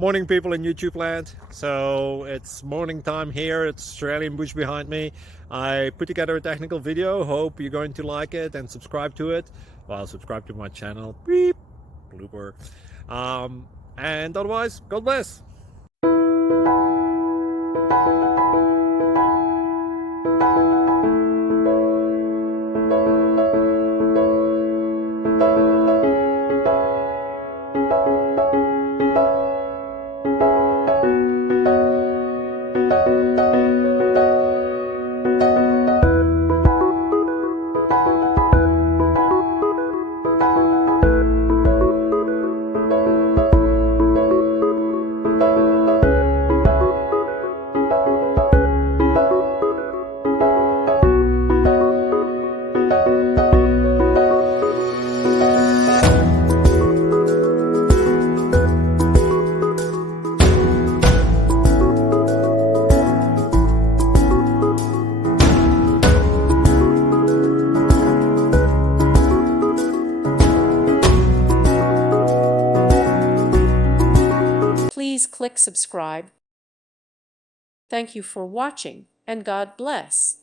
Morning, people in YouTube land. So it's morning time here. It's Australian bush behind me. I put together a technical video. Hope you're going to like it and subscribe to it. Well, subscribe to my channel. Beep. Blooper. And otherwise, God bless. Please click subscribe. Thank you for watching, and God bless.